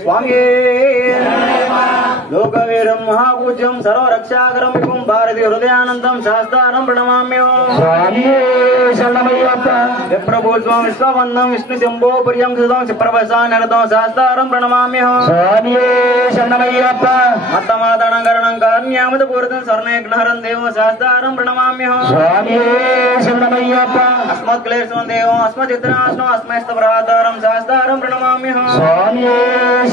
स्वामी लोकवीरं महापूज्यं सर्वरक्षाकरं विपुं भारती हृदयानन्दं शास्तारं प्रणमाम्यहं स्वामी शरणमय्यप्पा विप्रभूत्वं विश्ववन्दं विष्णुशम्भो प्रियं सुतं क्षिप्रभसानरतं शास्तारं प्रणमाम्यहं स्वामी शरणमय्यप्पा मत्तमादणकरणं कार्यामतपूर्तं स्वर्णेघ्नहरं देवं शास्तारं प्रणमाम्यहं स्वामी शरणमय्यप्पा अस्मत्क्लेशं देवं अस्मच्चित्रास्नो अस्मैस्तभ्रातारं शास्तारं प्रणमाम्यहं स्वामी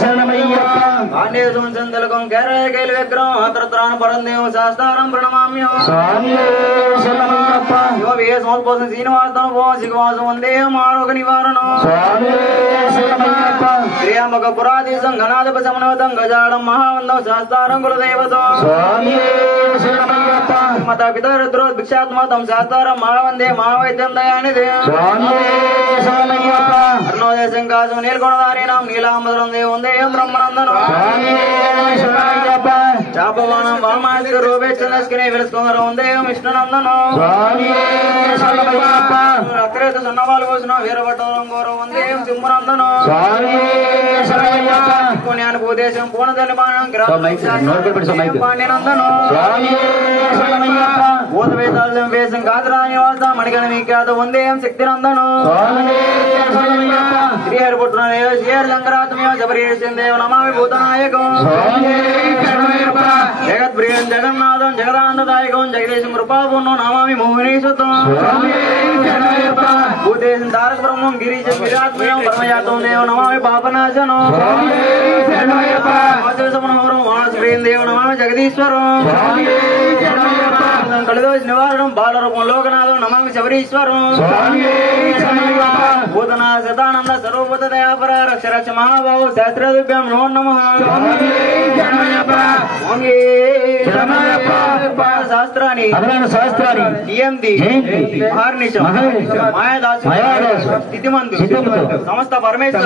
शरणमय्यप्पा आनेसुं चन्दलकं कैल विग्रह हत्रत्रान परंदेव शास्तारं प्रणमाम्यहं स्वामी शरणमय्यप्पा यो वेसमोत्पोषं श्रीनिवासं वो शिवासं वन्दे मारोग निवारणं स्वामी शरणमय्यप्पा श्रीयामक पुराधीशं घनाधिप समन्वितं गजालं महावन्दं शास्तारं कुलदेवतं स्वामी शरणमय्यप्पा माता पिता रुद्रोद्भिक्षात्मतं शास्तारं महावन्दे महावैद्यं दयानिधे स्वामी शरणमय्यप्पा अर्णोदय संकासं नीलगुणधारिणां नीलाम्बरं देवं वन्दे ब्रह्मनन्दनं स्वामी चापवानं वामास्कर रूपे चंद्रस्किने विलस्कुमार वंदेयं विष्णुनंदनं स्वामी शरणमय्यप्पा अक्रेत सन्नवालवोसनो वीरभट्टं गौरव वंदेयं सिंहनंदनं स्वामी शरणमय्यप्पा पुण्यान भूदेशं पूर्णधनमानं ग्रामं पाण्यनंदनं स्वामी शरणमय्यप्पा भूतवेदालं वेसं गात्रानिवासं मणिगणविख्यात वंदेयं शक्तिनंदनं स्वामी शरणमय्यप्पा श्रीहरिपुत्रं देव श्रीहरिशंकरात्मयो जबरीशं देव नमामि भूतनायकं स्वामी शरणमय्यप्पा जगत्प्रियं जगन्नाथं जगदानन्ददायकं जगदीशं कृपापूर्णं नमामि मोहिनीसुतं स्वामी शरणमय्यप्पा भूतेशं तारक ब्रह्मं गिरीशं विराट्मयं परमयातं देव नमामि पापनाशनं स्वामी शरणमय्यप्पा वासवसमनोहरं वाणस्प्रियं देव नमामि जगदीश्वरं स्वामी शरणमय्यप्पा कलिदोष निवारणं बालरूपं लोकनाथं नमामि शबरीश्वरं स्वामी शरणमय्यप्पा भूतनाथ सदानंद सर्वभूत दयापर रक्ष रक्ष महाबाहु सहस्रद्भ्यं नमो नमः स्वामी शरणमय्यप्पा स्वामी शरणमय्यप्पा शास्त्राणि नियंति महर्निशं मायादासु स्थितिमन्तु समस्त परमेश्वर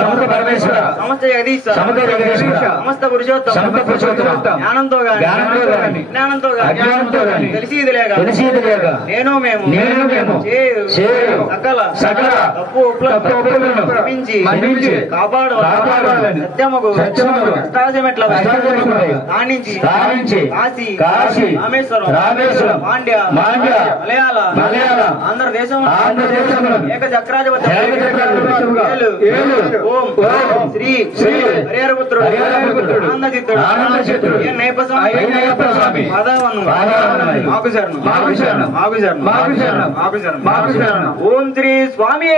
समस्त जगदीश्वर समस्त पुरुषोत्तम జ్ఞానంతో గాని తెలిసిది లేక నేను మేము సకల తప్పు ఒప్పులను క్షమించి కాపాడవాలని సత్యముకు అష్టాదశమెట్ల దానించి కాశీ రామేశ్వరం పాండ్య మలయాళ ఆంధ్రదేశం ఏక చక్రాధిపతి ఓం శ్రీ హరిహరపుత్రుడు ఆనందచిత్తుడు నైప స్వామి మాకు శరణం ఓం శ్రీ స్వామి